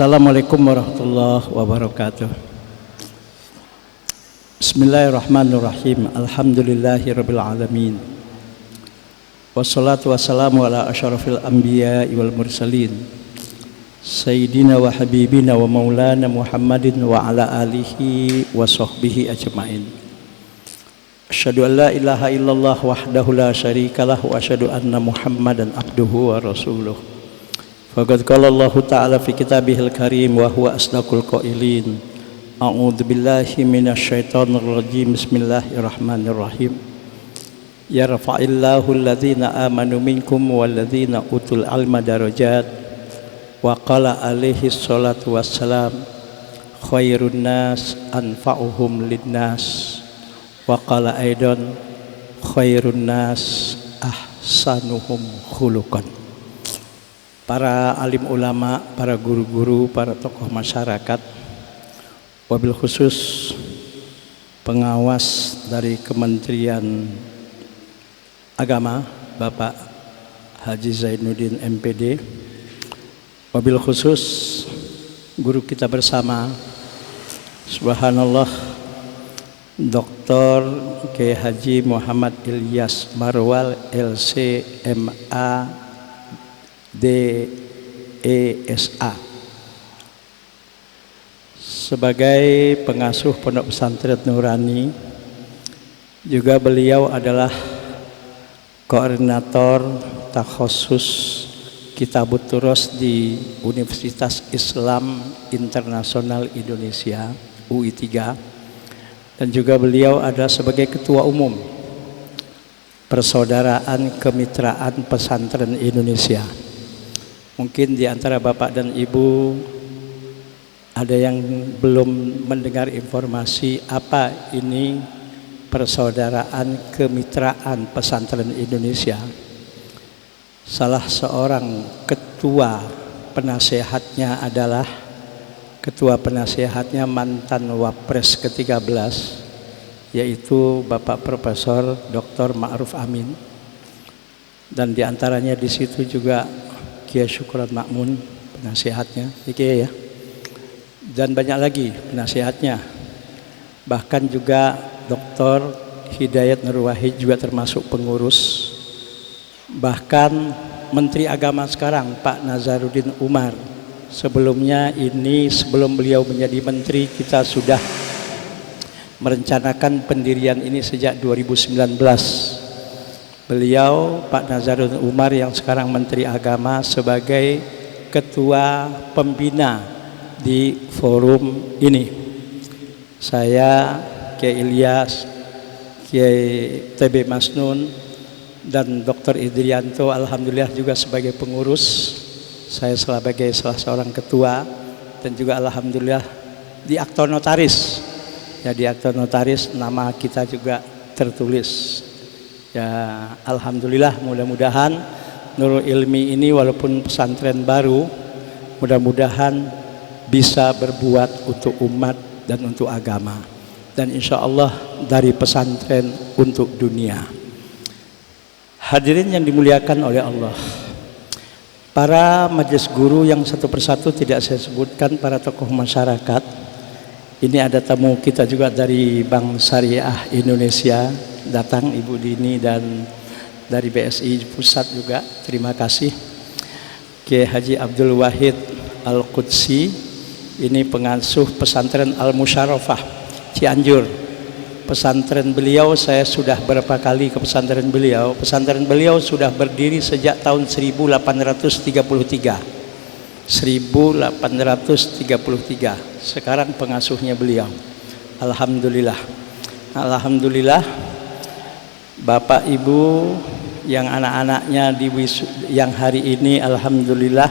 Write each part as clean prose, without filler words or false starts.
Assalamualaikum warahmatullahi wabarakatuh. Bismillahirrahmanirrahim. Alhamdulillahirabbil alamin. Wassalatu wassalamu ala asyrafil anbiya'i wal mursalin. Sayyidina wa habibina wa maulana Muhammadin wa ala alihi wa sahbihi ajma'in. Asyhadu an la ilaha illallah wahdahu la syarikalah wa asyhadu anna Muhammadan abduhu wa rasuluh. Faqad qala Allah Ta'ala fi kitabihil karim wa huwa asdaqul qailin. A'udzu billahi minasyaitonir rajim. Bismillahirrahmanirrahim. Yarfa'illahu alladhina amanu minkum walladhina utul ilma darajat. Wa qala alaihi salatu wassalam khairun nas anfa'uhum linnas. Wa qala aidan khairun nas ahsanuhum khuluqan. Para alim ulama, para guru-guru, para tokoh masyarakat, wabil khusus pengawas dari Kementerian Agama Bapak Haji Zainuddin MPD, wabil khusus guru kita bersama, subhanallah, Dr. Kiai Haji Muhammad Ilyas Marwal LC.MA DESA sebagai pengasuh Pondok Pesantren Nurani. Juga beliau adalah koordinator takhusus Kitabut Turos di Universitas Islam Internasional Indonesia UI3, dan juga beliau ada sebagai ketua umum Persaudaraan Kemitraan Pesantren Indonesia. Mungkin di antara Bapak dan Ibu ada yang belum mendengar informasi apa ini Persaudaraan Kemitraan Pesantren Indonesia. Salah seorang ketua penasehatnya adalah mantan Wapres ke-13, yaitu Bapak Profesor Dr. Ma'ruf Amin. Dan di antaranya di situ juga Kiai Syukron Makmun penasihatnya, ya. Dan banyak lagi penasihatnya. Bahkan juga Dr. Hidayat Nur Wahid juga termasuk pengurus. Bahkan Menteri Agama sekarang Pak Nazaruddin Umar, sebelumnya ini sebelum beliau menjadi menteri, kita sudah merencanakan pendirian ini sejak 2019. Beliau Pak Nazaruddin Umar yang sekarang Menteri Agama sebagai ketua pembina di forum ini. Saya Kiai Ilyas, Kiai TB Masnun, dan Dr. Idrianto alhamdulillah juga sebagai pengurus. Saya sebagai salah seorang ketua, dan juga alhamdulillah di akta notaris. Ya, di akta notaris nama kita juga tertulis. Ya, alhamdulillah, mudah-mudahan Nurul Ilmi ini walaupun pesantren baru, mudah-mudahan bisa berbuat untuk umat dan untuk agama, dan insya Allah dari pesantren untuk dunia. Hadirin yang dimuliakan oleh Allah, para majelis guru yang satu persatu tidak saya sebutkan, para tokoh masyarakat. Ini ada tamu kita juga dari Bank Syariah Indonesia datang, Ibu Dini, dan dari BSI Pusat juga, terima kasih. Kiai Haji Abdul Wahid Al-Qudsi, ini pengasuh pesantren Al-Musyarafah Cianjur. Pesantren beliau, saya sudah berapa kali ke pesantren beliau. Pesantren beliau sudah berdiri sejak tahun 1833. Sekarang pengasuhnya beliau. Alhamdulillah. Alhamdulillah, Bapak Ibu yang anak-anaknya yang hari ini alhamdulillah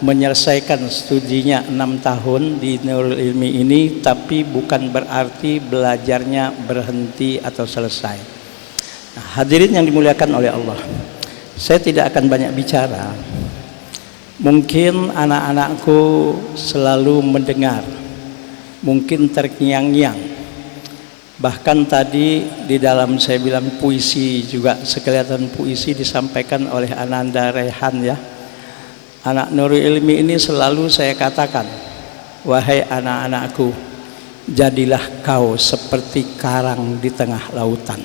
menyelesaikan studinya 6 tahun di Nurul Ilmi ini, tapi bukan berarti belajarnya berhenti atau selesai. Nah, hadirin yang dimuliakan oleh Allah, saya tidak akan banyak bicara. Mungkin anak-anakku selalu mendengar, mungkin terngiang-ngiang. Bahkan tadi di dalam saya bilang puisi juga, sekelihatan puisi disampaikan oleh Ananda Rehan, ya. Anak Nurul Ilmi ini selalu saya katakan, wahai anak-anakku, jadilah kau seperti karang di tengah lautan.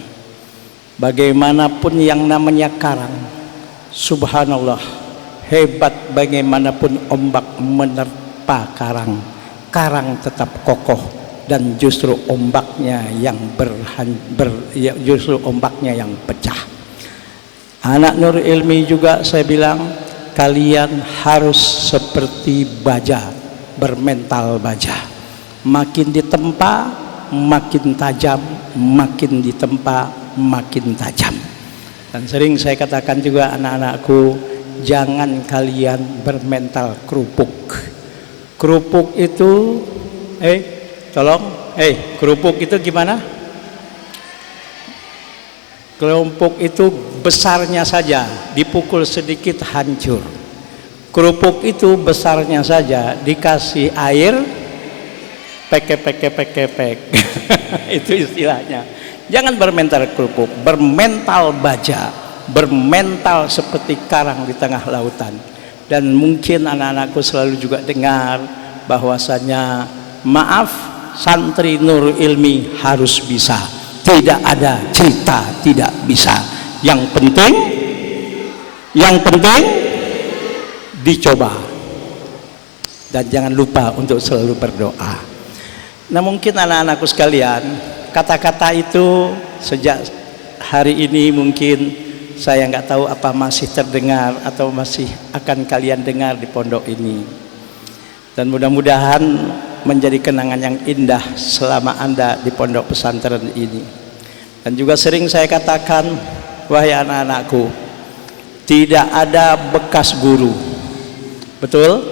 Bagaimanapun yang namanya karang, subhanallah, hebat bagaimanapun ombak menerpa karang, karang tetap kokoh, dan justru ombaknya yang justru ombaknya yang pecah. Anak Nurul Ilmi juga saya bilang, kalian harus seperti baja, bermental baja. Makin ditempa makin tajam, makin ditempa makin tajam. Dan sering saya katakan juga anak-anakku, jangan kalian bermental kerupuk. Kerupuk itu kerupuk itu gimana? Kerupuk itu besarnya saja dipukul sedikit hancur. Kerupuk itu besarnya saja dikasih air pek. Itu istilahnya. Jangan bermental kerupuk, bermental baja, bermental seperti karang di tengah lautan. Dan mungkin anak-anakku selalu juga dengar bahwasanya maaf, santri Nurul Ilmi harus bisa. Tidak ada cerita tidak bisa. Yang penting dicoba. Dan jangan lupa untuk selalu berdoa. Nah, mungkin anak-anakku sekalian, kata-kata itu sejak hari ini mungkin saya nggak tahu apa masih terdengar atau masih akan kalian dengar di pondok ini. Dan mudah-mudahan menjadi kenangan yang indah selama Anda di pondok pesantren ini. Dan juga sering saya katakan, wahai anak-anakku, tidak ada bekas guru. Betul?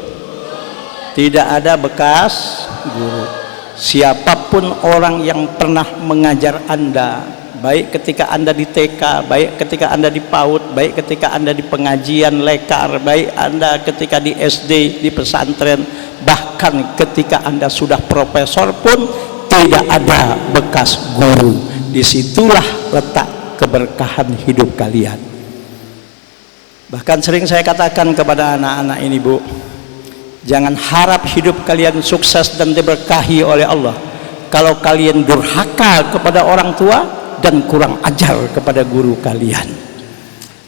Tidak ada bekas guru. Siapapun orang yang pernah mengajar Anda, baik ketika Anda di TK, baik ketika Anda di PAUD, baik ketika Anda di pengajian lekar, baik Anda ketika di SD, di pesantren, bahkan ketika Anda sudah profesor pun tidak ada bekas guru. Disitulah letak keberkahan hidup kalian. Bahkan sering saya katakan kepada anak-anak ini, Bu, jangan harap hidup kalian sukses dan diberkahi oleh Allah kalau kalian durhaka kepada orang tua dan kurang ajar kepada guru kalian.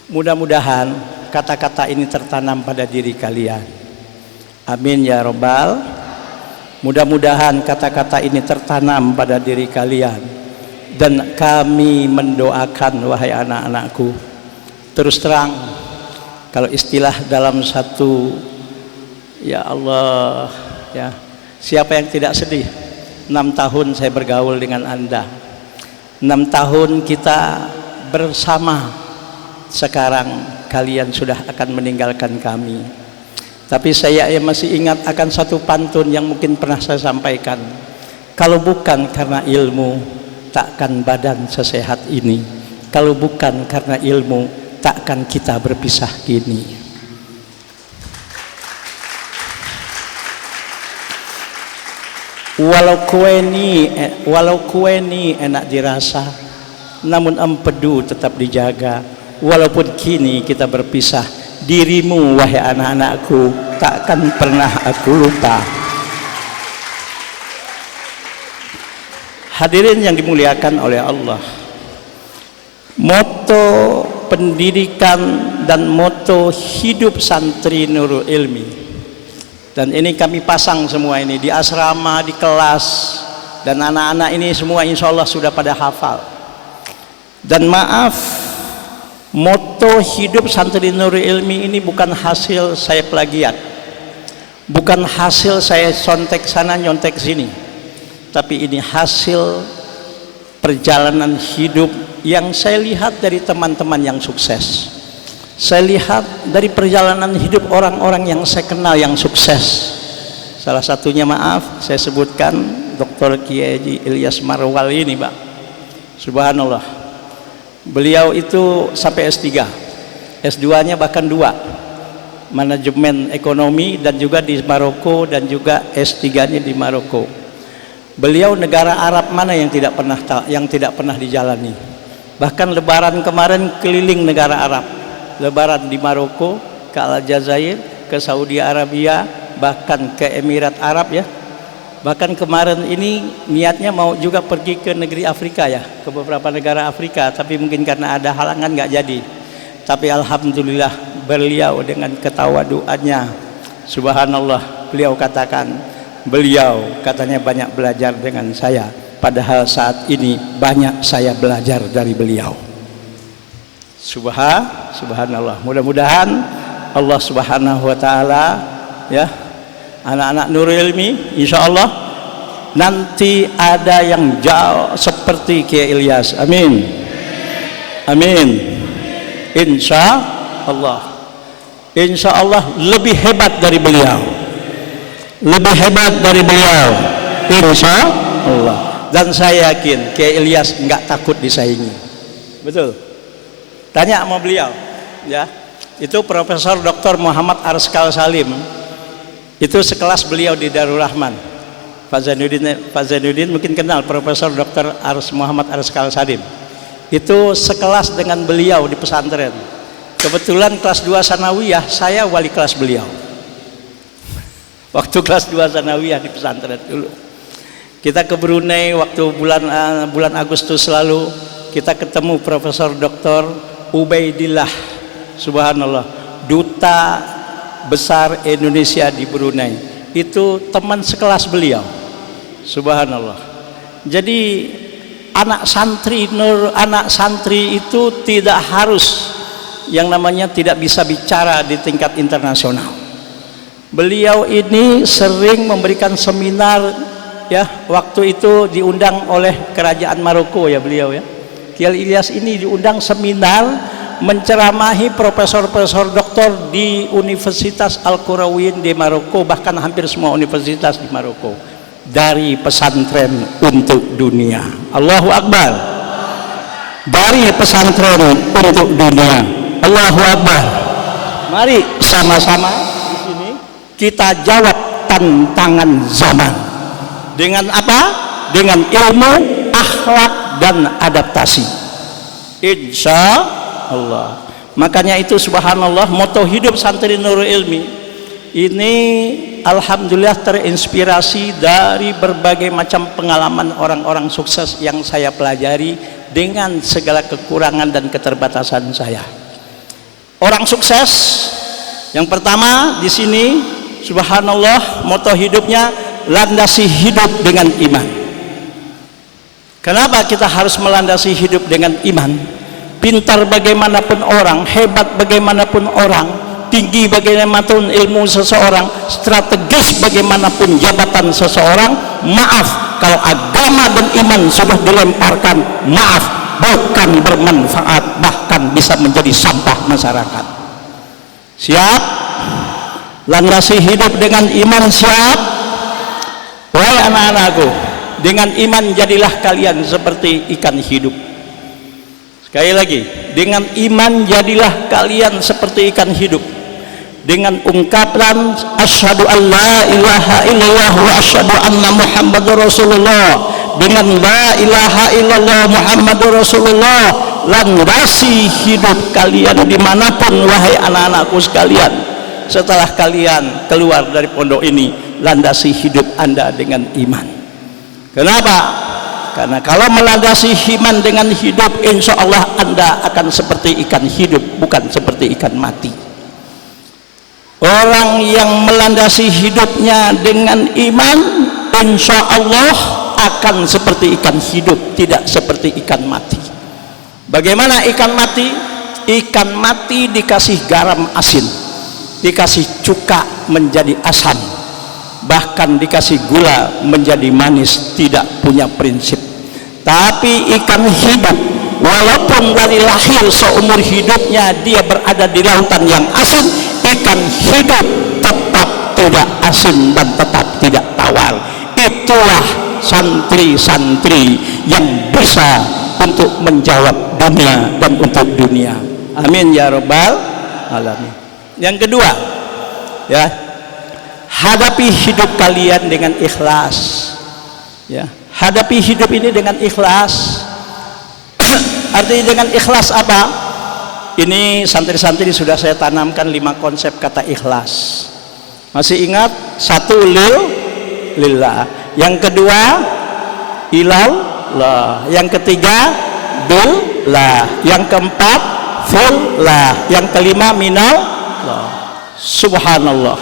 Mudah-mudahan kata-kata ini tertanam pada diri kalian. Amin ya Rabbal. Mudah-mudahan kata-kata ini tertanam pada diri kalian. Dan kami mendoakan, wahai anak-anakku, terus terang, kalau istilah dalam satu, ya Allah, ya, siapa yang tidak sedih? 6 tahun saya bergaul dengan Anda, 6 tahun kita bersama. Sekarang kalian sudah akan meninggalkan kami. Tapi saya masih ingat akan satu pantun yang mungkin pernah saya sampaikan. Kalau bukan karena ilmu, takkan badan sesehat ini. Kalau bukan karena ilmu, takkan kita berpisah gini. Walau kue ni enak dirasa, namun empedu tetap dijaga. Walaupun kini kita berpisah, dirimu wahai anak-anakku takkan pernah aku lupa. Hadirin yang dimuliakan oleh Allah, moto pendidikan dan moto hidup santri Nurul Ilmi, dan ini kami pasang semua ini di asrama, di kelas, dan anak-anak ini semua insya Allah sudah pada hafal. Dan maaf, moto hidup santri Nurul Ilmi ini bukan hasil saya plagiat, bukan hasil saya sontek sana nyontek sini, tapi ini hasil perjalanan hidup yang saya lihat dari teman-teman yang sukses. Saya lihat dari perjalanan hidup orang-orang yang saya kenal yang sukses. Salah satunya, maaf saya sebutkan, Dr. Kiai Ilyas Marwal ini, Pak. Subhanallah. Beliau itu sampai S3. S2-nya bahkan 2. Manajemen ekonomi dan juga di Maroko, dan juga S3-nya di Maroko. Beliau negara Arab mana yang tidak pernah dijalani. Bahkan lebaran kemarin keliling negara Arab. Lebaran di Maroko, ke Aljazair, ke Saudi Arabia, bahkan ke Emirat Arab ya. Bahkan kemarin ini niatnya mau juga pergi ke negeri Afrika ya, ke beberapa negara Afrika, tapi mungkin karena ada halangan nggak jadi. Tapi alhamdulillah beliau dengan ketawaduannya, subhanallah, beliau katakan, beliau katanya banyak belajar dengan saya, padahal saat ini banyak saya belajar dari beliau. Subhanallah. Mudah-mudahan Allah Subhanahu wa taala ya, anak-anak Nurul Ilmi insya Allah nanti ada yang jauh seperti Kiai Ilyas. Amin. Amin. Insya Allah. Insya Allah lebih hebat dari beliau. Lebih hebat dari beliau. Insya Allah. Dan saya yakin Kiai Ilyas nggak takut disaingi. Betul. Tanya sama beliau. Ya. Itu Profesor Dr. Muhammad Arskal Salim. Itu sekelas beliau di Darul Rahman. Pak Zainuddin mungkin kenal Profesor Dr. Muhammad Arskal Salim. Itu sekelas dengan beliau di pesantren. Kebetulan kelas 2 sanawiyah saya wali kelas beliau. Waktu kelas 2 sanawiyah di pesantren dulu. Kita ke Brunei waktu bulan Agustus lalu, kita ketemu Profesor Dr. Ubaidillah, subhanallah, duta besar Indonesia di Brunei. Itu teman sekelas beliau, subhanallah. Jadi anak santri itu tidak harus yang namanya tidak bisa bicara di tingkat internasional. Beliau ini sering memberikan seminar ya, waktu itu diundang oleh kerajaan Maroko ya beliau ya. Kiai Ilyas ini diundang seminar menceramahi profesor-profesor doktor di Universitas Al-Qurawiyyin di Maroko, bahkan hampir semua universitas di Maroko, dari pesantren untuk dunia. Allahu Akbar. Dari pesantren untuk dunia. Allahu Akbar. Mari sama-sama di sini kita jawab tantangan zaman. Dengan apa? Dengan ilmu, akhlak dan adaptasi. Insya Allah. Makanya itu subhanallah, moto hidup santri Nurul Ilmi ini alhamdulillah terinspirasi dari berbagai macam pengalaman orang-orang sukses yang saya pelajari dengan segala kekurangan dan keterbatasan saya. Orang sukses yang pertama di sini subhanallah, moto hidupnya landasi hidup dengan iman. Kenapa kita harus melandasi hidup dengan iman? Pintar bagaimanapun orang, hebat bagaimanapun orang, tinggi bagaimanapun ilmu seseorang, strategis bagaimanapun jabatan seseorang, maaf kalau agama dan iman sudah dilemparkan, maaf, bukan bermanfaat, bahkan bisa menjadi sampah masyarakat. Siap? Landasi hidup dengan iman, siap? Wahai anak-anakku, dengan iman jadilah kalian seperti ikan hidup. Sekali lagi, dengan iman jadilah kalian seperti ikan hidup. Dengan ungkapan asyhadu an la ilaha illallah wa asyhadu anna muhammadur rasulullah, dengan la ilaha illallah muhammadur rasulullah, landasi hidup kalian dimanapun wahai anak-anakku sekalian. Setelah kalian keluar dari pondok ini, landasi hidup Anda dengan iman. Kenapa? Karena kalau melandasi iman dengan hidup, insya Allah Anda akan seperti ikan hidup, bukan seperti ikan mati. Orang yang melandasi hidupnya dengan iman, insya Allah akan seperti ikan hidup, tidak seperti ikan mati. Bagaimana ikan mati? Ikan mati dikasih garam asin, dikasih cuka menjadi asam, bahkan dikasih gula menjadi manis, tidak punya prinsip. Tapi ikan hidup, walaupun dari lahir seumur hidupnya dia berada di lautan yang asin, ikan hidup tetap tidak asin dan tetap tidak tawar. Itulah santri-santri yang bisa untuk menjawab dunia dan untuk dunia. Amin ya rabbal alamin. Yang kedua, ya, hadapi hidup kalian dengan ikhlas. Ya, hadapi hidup ini dengan ikhlas. Artinya dengan ikhlas apa? ini santri-santri sudah saya tanamkan 5 konsep kata ikhlas. Masih ingat? 1 lillah, yang kedua ilallah, yang ketiga billah, yang keempat fillah, yang kelima minallah. Subhanallah,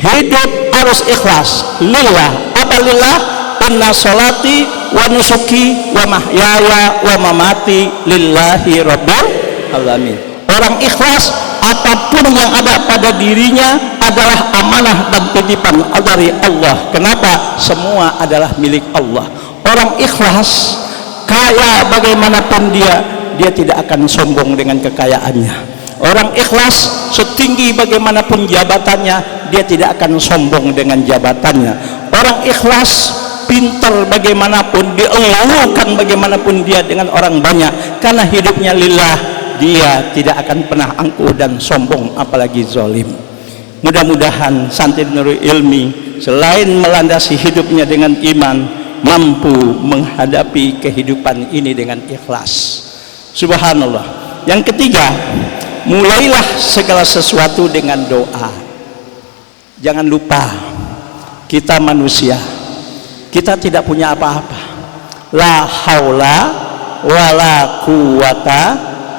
hidup harus ikhlas lillah. Apa lillah? Inna sholati wa nusuki wa mahyaya wa mamati lillahi rabbil alamin. Orang ikhlas, apapun yang ada pada dirinya adalah amanah dan titipan dari Allah. Kenapa? Semua adalah milik Allah. Orang ikhlas, kaya bagaimanapun dia tidak akan sombong dengan kekayaannya. Orang ikhlas, setinggi bagaimanapun jabatannya, dia tidak akan sombong dengan jabatannya. Orang ikhlas, pintar bagaimanapun, dielukan bagaimanapun dia dengan orang banyak, karena hidupnya lillah, dia tidak akan pernah angkuh dan sombong, apalagi zalim. Mudah-mudahan santri Nurul Ilmi selain melandasi hidupnya dengan iman, mampu menghadapi kehidupan ini dengan ikhlas. Subhanallah. Yang ketiga, mulailah segala sesuatu dengan doa. Jangan lupa, kita manusia, kita tidak punya apa-apa. La haula wala quwata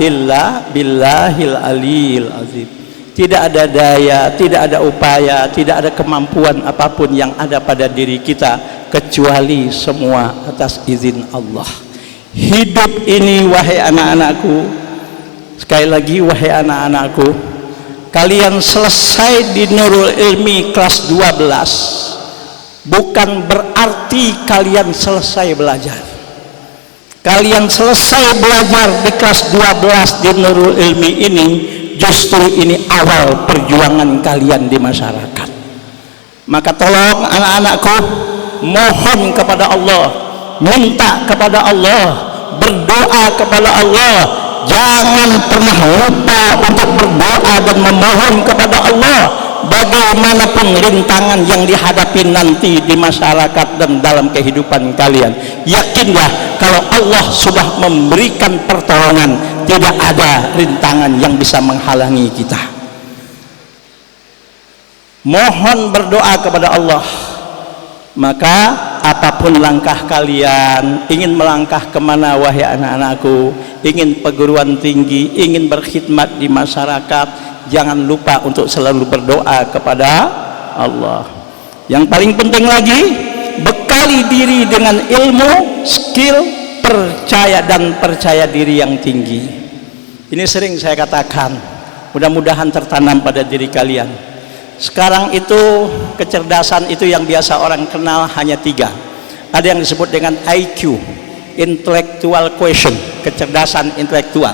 illa billahil aliyil azim. Tidak ada daya, tidak ada upaya, tidak ada kemampuan apapun yang ada pada diri kita kecuali semua atas izin Allah. Hidup ini, wahai anak-anakku, sekali lagi wahai anak-anakku, kalian selesai di Nurul Ilmi kelas 12 bukan berarti kalian selesai belajar. Kalian selesai belajar di kelas 12 di Nurul Ilmi ini, justru ini awal perjuangan kalian di masyarakat. Maka tolong anak-anakku, mohon kepada Allah, minta kepada Allah, berdoa kepada Allah. Jangan pernah lupa untuk berdoa dan memohon kepada Allah. Bagaimanapun rintangan yang dihadapi nanti di masyarakat dan dalam kehidupan kalian, yakinlah kalau Allah sudah memberikan pertolongan, tidak ada rintangan yang bisa menghalangi kita. Mohon berdoa kepada Allah. Maka apapun langkah kalian, ingin melangkah kemana wahai anak-anakku, ingin perguruan tinggi, ingin berkhidmat di masyarakat, jangan lupa untuk selalu berdoa kepada Allah. Yang paling penting lagi, bekali diri dengan ilmu, skill, percaya diri yang tinggi. Ini sering saya katakan, mudah-mudahan tertanam pada diri kalian. Sekarang itu kecerdasan itu yang biasa orang kenal hanya 3. Ada yang disebut dengan IQ, intellectual quotient, kecerdasan intelektual.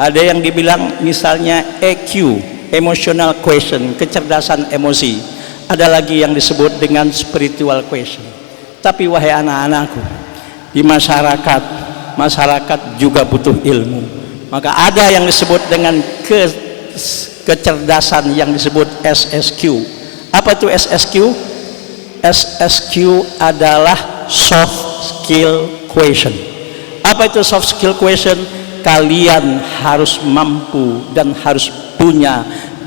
Ada yang dibilang misalnya EQ, emotional quotient, kecerdasan emosi. Ada lagi yang disebut dengan spiritual quotient. Tapi wahai anak-anakku, di masyarakat juga butuh ilmu. Maka ada yang disebut dengan kecerdasan yang disebut SSQ. Apa itu SSQ? SSQ adalah soft skill quotient. Apa itu soft skill quotient? Kalian harus mampu dan harus punya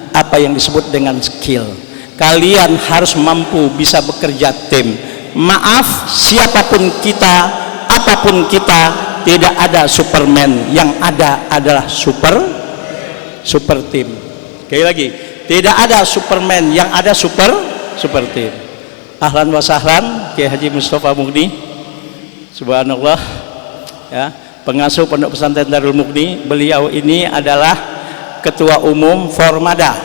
apa yang disebut dengan skill. Kalian harus mampu bisa bekerja tim. Maaf, siapapun kita, apapun kita, tidak ada Superman, yang ada adalah super team. Sekali lagi, tidak ada Superman, yang ada super team. Ahlan wa sahlan Kiai Haji Mustafa Mughni, subhanallah ya, pengasuh Pondok Pesantren Darul Mughni. Beliau ini adalah ketua umum Formada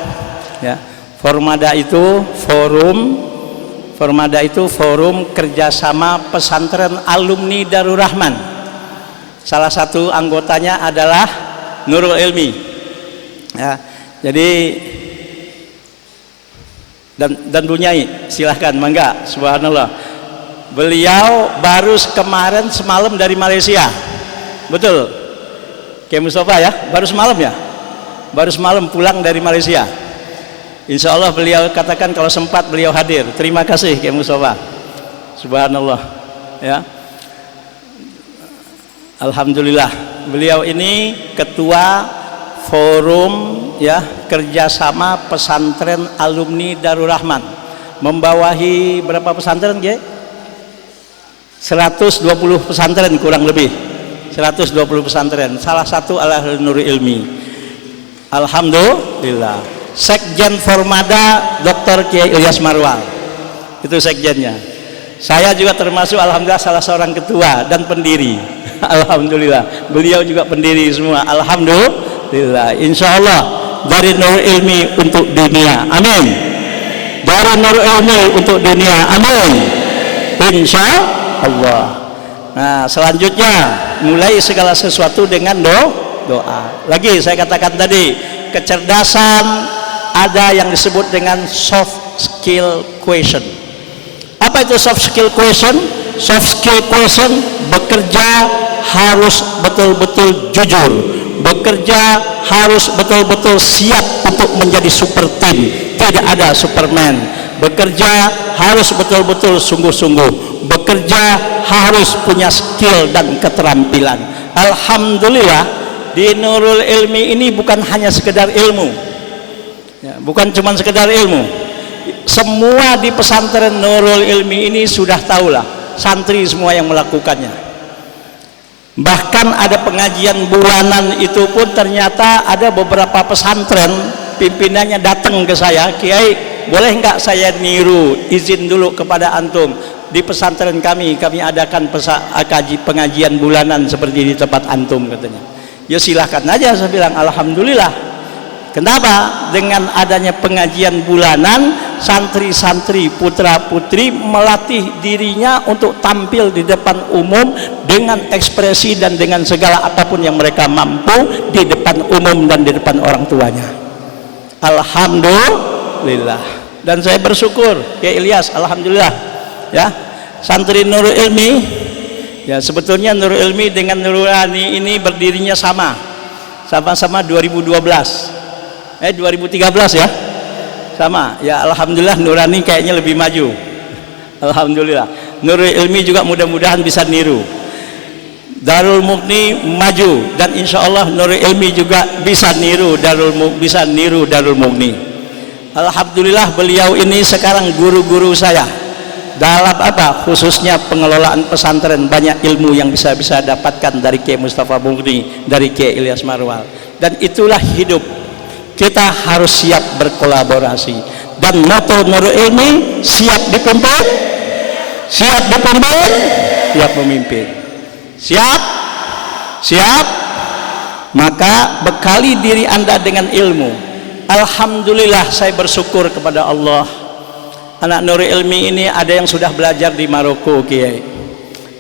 ya. Formada itu forum kerjasama pesantren alumni Darul Rahman. Salah satu anggotanya adalah Nurul Ilmi ya. Jadi dan Bunyai, silahkan mangga. Subhanallah, beliau baru kemarin semalam dari Malaysia, betul Kiai Mustafa ya, baru semalam pulang dari Malaysia. Insya Allah beliau katakan kalau sempat beliau hadir. Terima kasih Kiai Mustafa. Subhanallah ya. Alhamdulillah, beliau ini ketua forum ya kerjasama pesantren alumni Darul Rahman, membawahi berapa pesantren ya? 120 pesantren kurang lebih, 120 pesantren, salah satu Al-Ahlul Nurul Ilmi. Alhamdulillah. Sekjen Formada Dr. Kiai Ilyas Marwal, itu sekjennya. Saya juga termasuk alhamdulillah salah seorang ketua dan pendiri. Alhamdulillah, beliau juga pendiri semua. Alhamdulillah. Insya Allah dari Nurul Ilmi untuk dunia, amin. Dari Nurul Ilmi untuk dunia, amin. Insya Allah. Nah, selanjutnya mulai segala sesuatu dengan doa. Lagi saya katakan tadi, kecerdasan ada yang disebut dengan soft skill question. Apa itu soft skill question? Soft skill question, bekerja harus betul-betul jujur, bekerja harus betul-betul siap untuk menjadi super team, tidak ada superman. Bekerja harus betul-betul sungguh-sungguh, bekerja harus punya skill dan keterampilan. Alhamdulillah di Nurul Ilmi ini bukan hanya sekedar ilmu ya, bukan cuma sekedar ilmu. Semua di pesantren Nurul Ilmi ini sudah tahulah, santri semua yang melakukannya. Bahkan ada pengajian bulanan itu pun ternyata ada beberapa pesantren pimpinannya datang ke saya, Kiai boleh nggak saya niru, izin dulu kepada antum, di pesantren kami adakan pengajian bulanan seperti di tempat antum, katanya. Ya silahkan aja, saya bilang alhamdulillah. Kenapa? Dengan adanya pengajian bulanan, santri-santri putra-putri melatih dirinya untuk tampil di depan umum dengan ekspresi dan dengan segala apapun yang mereka mampu di depan umum dan di depan orang tuanya. Alhamdulillah. Dan saya bersyukur ya Ilyas, alhamdulillah ya, santri Nurul Ilmi ya, sebetulnya Nurul Ilmi dengan Nurani ini berdirinya sama-sama 2012. 2013 ya, sama ya. Alhamdulillah Nurani kayaknya lebih maju. Alhamdulillah. Nurul Ilmi juga mudah-mudahan bisa niru. Darul Mughni maju dan insya Allah Nurul Ilmi juga bisa niru Darul Mughni. Alhamdulillah beliau ini sekarang guru-guru saya dalam apa? Khususnya pengelolaan pesantren, banyak ilmu yang bisa dapatkan dari Kiai Mustafa Mughni, dari Kiai Ilyas Marwal. Dan itulah hidup. Kita harus siap berkolaborasi, dan moto Nurul Ilmi siap dipimpin, siap memimpin, siap, maka bekali diri Anda dengan ilmu. Alhamdulillah saya bersyukur kepada Allah, anak Nurul Ilmi ini ada yang sudah belajar di Maroko, Kiai,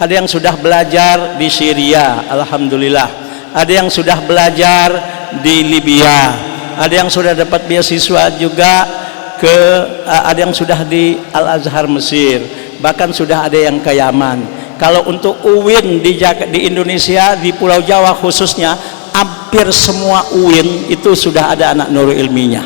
ada yang sudah belajar di Syria, alhamdulillah, ada yang sudah belajar di Libya, ada yang sudah dapat beasiswa juga ada yang sudah di Al-Azhar Mesir, bahkan sudah ada yang ke Yaman. Kalau untuk UIN di Indonesia, di Pulau Jawa khususnya, hampir semua UIN itu sudah ada anak Nurul Ilminya.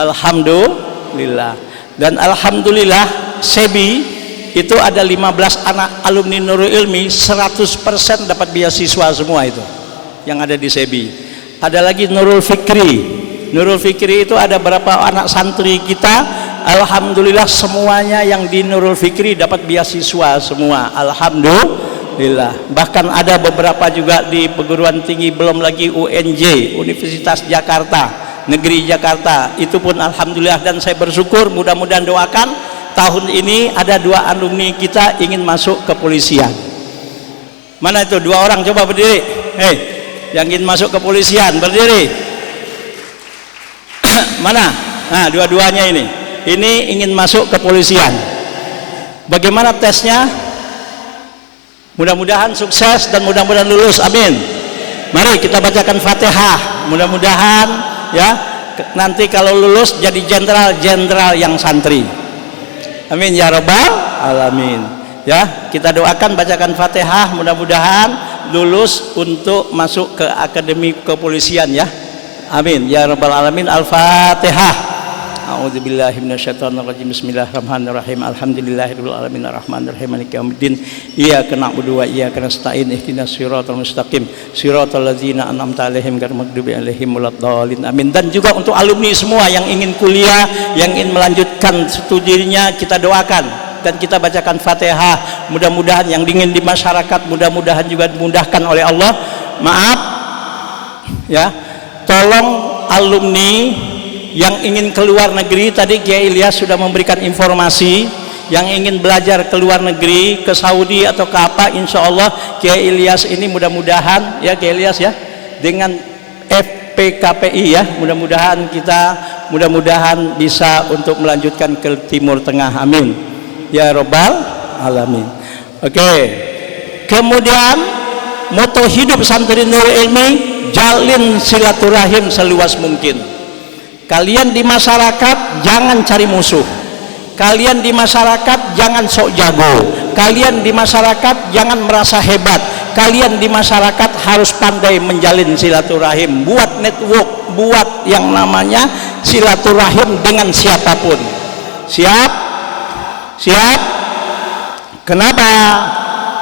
Alhamdulillah. Dan alhamdulillah SEBI itu ada 15 anak alumni Nurul Ilmi, 100% dapat beasiswa semua itu yang ada di SEBI. Ada lagi Nurul Fikri. Nurul Fikri itu ada berapa anak santri kita, alhamdulillah semuanya yang di Nurul Fikri dapat beasiswa semua, alhamdulillah. Bahkan ada beberapa juga di perguruan tinggi, belum lagi UNJ, Universitas Jakarta, Negeri Jakarta, itu pun alhamdulillah. Dan saya bersyukur, mudah-mudahan doakan tahun ini ada 2 alumni kita ingin masuk kepolisian. Mana itu 2 orang, coba berdiri. Yang ingin masuk kepolisian berdiri. Mana? Nah, dua-duanya ini ingin masuk kepolisian. Bagaimana tesnya? Mudah-mudahan sukses dan mudah-mudahan lulus, amin. Mari kita bacakan Fatihah, mudah-mudahan ya nanti kalau lulus jadi jenderal yang santri, amin ya rabbal alamin. Ya, kita doakan, bacakan Fatihah, mudah-mudahan lulus untuk masuk ke akademi kepolisian ya. Amin ya rabbal alamin. Al-Fatihah. A'udzubillahi minasyaitonirrajim. Bismillahirrahmanirrahim. Alhamdulillahirabbil alamin arrahmanirrahim maliki yaumiddin. Iyyaka na'budu wa iyyaka nasta'in. Ihdinas siratal mustaqim. Siratal ladzina an'amta 'alaihim ghairil maghdubi 'alaihim waladdallin. Amin. Dan juga untuk alumni semua yang ingin kuliah, yang ingin melanjutkan studinya, kita doakan dan kita bacakan Fatihah. Mudah-mudahan yang ingin di masyarakat, mudah-mudahan juga dimudahkan oleh Allah. Maaf ya, tolong alumni yang ingin keluar negeri, tadi Kiai Ilyas sudah memberikan informasi, yang ingin belajar ke luar negeri, ke Saudi atau ke apa, insya Allah Kiai Ilyas ini mudah-mudahan ya, Kiai Ilyas ya, dengan FPKPI ya, mudah-mudahan bisa untuk melanjutkan ke Timur Tengah, amin ya robbal alamin. Oke, kemudian moto hidup santri Nurul Ilmi, jalin silaturahim seluas mungkin. Kalian di masyarakat jangan cari musuh, kalian di masyarakat jangan sok jago, kalian di masyarakat jangan merasa hebat, kalian di masyarakat harus pandai menjalin silaturahim, buat network, buat yang namanya silaturahim dengan siapapun. Siap? Siap? Kenapa?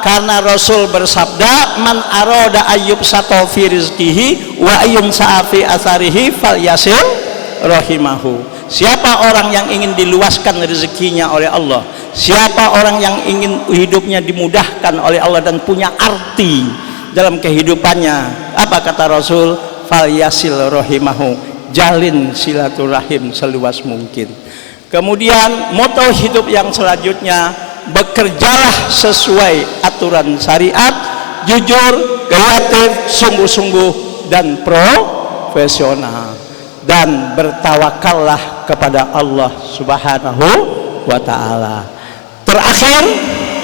Karena Rasul bersabda, man aroda ayyub sato fi rizkihi wa ayyun sa'afi asarihi fal yasil rahimahu. Siapa orang yang ingin diluaskan rezekinya oleh Allah, siapa orang yang ingin hidupnya dimudahkan oleh Allah dan punya arti dalam kehidupannya, apa kata Rasul? Fal yasil rahimahu, jalin silaturahim seluas mungkin. Kemudian moto hidup yang selanjutnya, bekerjalah sesuai aturan syariat, jujur, kreatif, sungguh-sungguh dan profesional, dan bertawakallah kepada Allah Subhanahu wa ta'ala. Terakhir,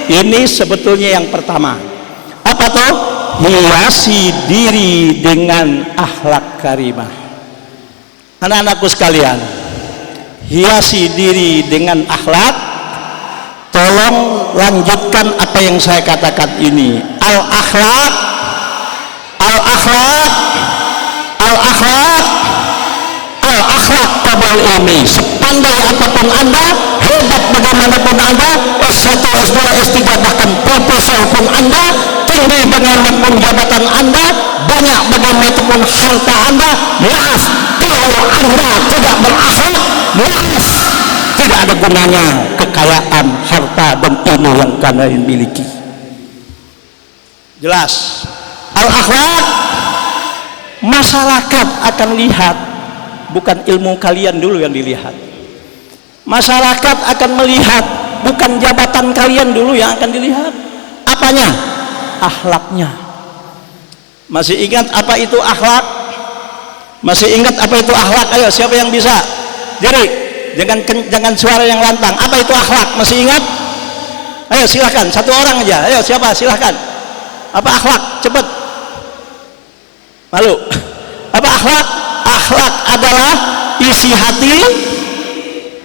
ini sebetulnya yang pertama, apa tuh? Hiasi diri dengan akhlak karimah. Anak-anakku sekalian, hiasi diri dengan akhlak. Tolong lanjutkan apa yang saya katakan ini. Al-akhlak, al-akhlak, al-akhlak, al-akhlak qabla ilmi. Sepandai apapun Anda, hebat bagaimanapun Anda, S1, S2, S3, bahkan profesor pun Anda, tinggi bagaimanapun jabatan Anda, banyak bagaimanapun harta Anda, maaf, kalau Anda tidak berakhlak, maaf, tidak ada gunanya kekayaan, harta dan ilmu yang kalian miliki. Jelas? Al-akhlak, masyarakat akan lihat, bukan ilmu kalian dulu yang dilihat. Masyarakat akan melihat, bukan jabatan kalian dulu yang akan dilihat. Apanya? Akhlaknya. Masih ingat apa itu akhlak? Masih ingat apa itu akhlak? Ayo, siapa yang bisa? Jadi, jangan suara yang lantang. Apa itu akhlak? Masih ingat? Ayo silahkan, satu orang aja. Ayo siapa? Silahkan. Apa akhlak? Cepat. Malu. Apa akhlak? Akhlak adalah isi hati,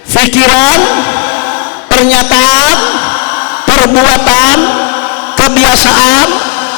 pikiran, pernyataan, perbuatan, kebiasaan,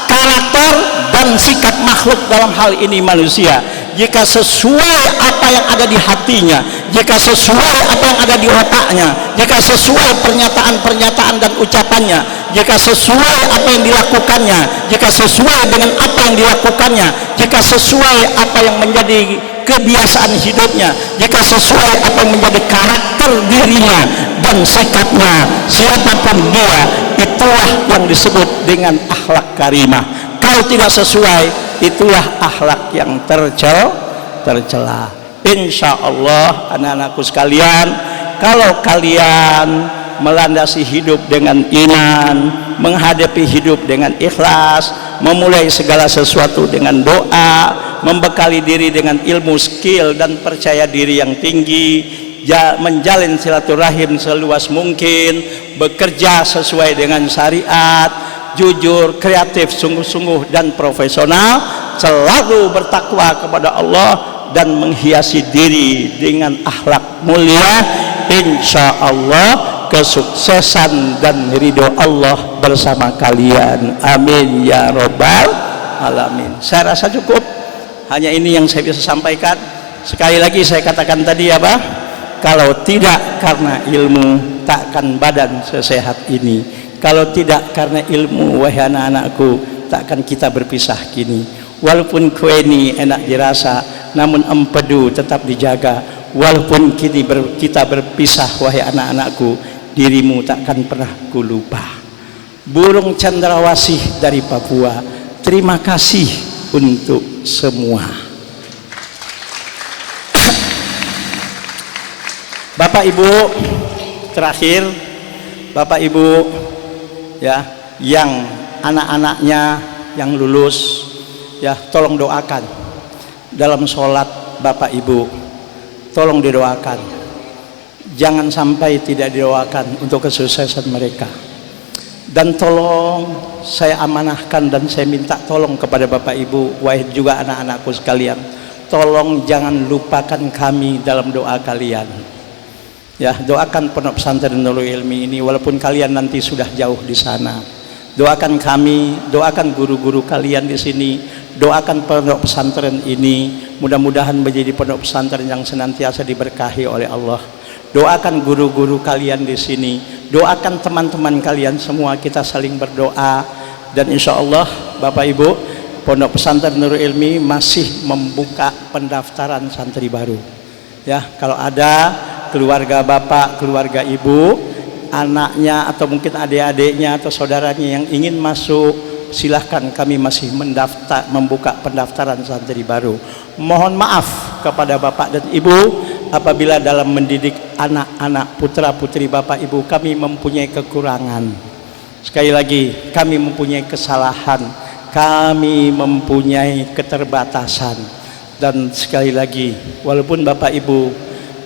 karakter dan sikap makhluk dalam hal ini manusia. Jika sesuai apa yang ada di hatinya, jika sesuai apa yang ada di otaknya, jika sesuai pernyataan-pernyataan dan ucapannya, jika sesuai apa yang dilakukannya, jika sesuai dengan apa yang dilakukannya, jika sesuai apa yang menjadi kebiasaan hidupnya, jika sesuai apa yang menjadi karakter dirinya dan sikapnya, siapapun dia, itulah yang disebut dengan akhlak karimah. Kalau tidak sesuai, itulah akhlak yang tercela. Insya Allah anak-anakku sekalian, kalau kalian melandasi hidup dengan iman, menghadapi hidup dengan ikhlas, memulai segala sesuatu dengan doa, membekali diri dengan ilmu, skill dan percaya diri yang tinggi, menjalin silaturahim seluas mungkin, bekerja sesuai dengan syariat, jujur, kreatif, sungguh-sungguh dan profesional, selalu bertakwa kepada Allah dan menghiasi diri dengan akhlak mulia, insya Allah kesuksesan dan ridho Allah bersama kalian, amin ya robbal alamin. Saya rasa cukup, hanya ini yang saya bisa sampaikan. Sekali lagi saya katakan tadi apa, kalau tidak karena ilmu, takkan badan sesehat ini. Kalau tidak karena ilmu, wahai anak-anakku, takkan kita berpisah kini. Walaupun kue ini enak dirasa, namun empedu tetap dijaga. Walaupun kini kita berpisah, wahai anak-anakku, dirimu takkan pernah ku lupa. Burung cendrawasih dari Papua, terima kasih untuk semua. Bapak Ibu, terakhir Bapak Ibu ya, yang anak-anaknya yang lulus ya, tolong doakan dalam sholat. Bapak Ibu tolong didoakan, jangan sampai tidak didoakan untuk kesuksesan mereka. Dan tolong saya amanahkan dan saya minta tolong kepada Bapak Ibu, wahai juga anak-anakku sekalian, tolong jangan lupakan kami dalam doa kalian. Ya, doakan Pondok Pesantren Nurul Ilmi ini walaupun kalian nanti sudah jauh di sana. Doakan kami, doakan guru-guru kalian di sini, doakan Pondok Pesantren ini mudah-mudahan menjadi pondok pesantren yang senantiasa diberkahi oleh Allah. Doakan guru-guru kalian di sini, doakan teman-teman kalian semua, kita saling berdoa. Dan insya Allah Bapak Ibu, Pondok Pesantren Nurul Ilmi masih membuka pendaftaran santri baru. Ya, kalau ada keluarga bapak, keluarga ibu, anaknya atau mungkin adik-adiknya atau saudaranya yang ingin masuk, silahkan, kami masih membuka pendaftaran santri baru. Mohon maaf kepada bapak dan ibu apabila dalam mendidik anak-anak putra putri bapak ibu kami mempunyai kekurangan. Sekali lagi, kami mempunyai kesalahan, kami mempunyai keterbatasan. Dan sekali lagi, walaupun bapak ibu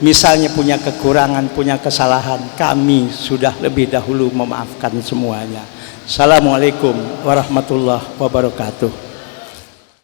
misalnya punya kekurangan, punya kesalahan, kami sudah lebih dahulu memaafkan semuanya. Assalamualaikum warahmatullahi wabarakatuh.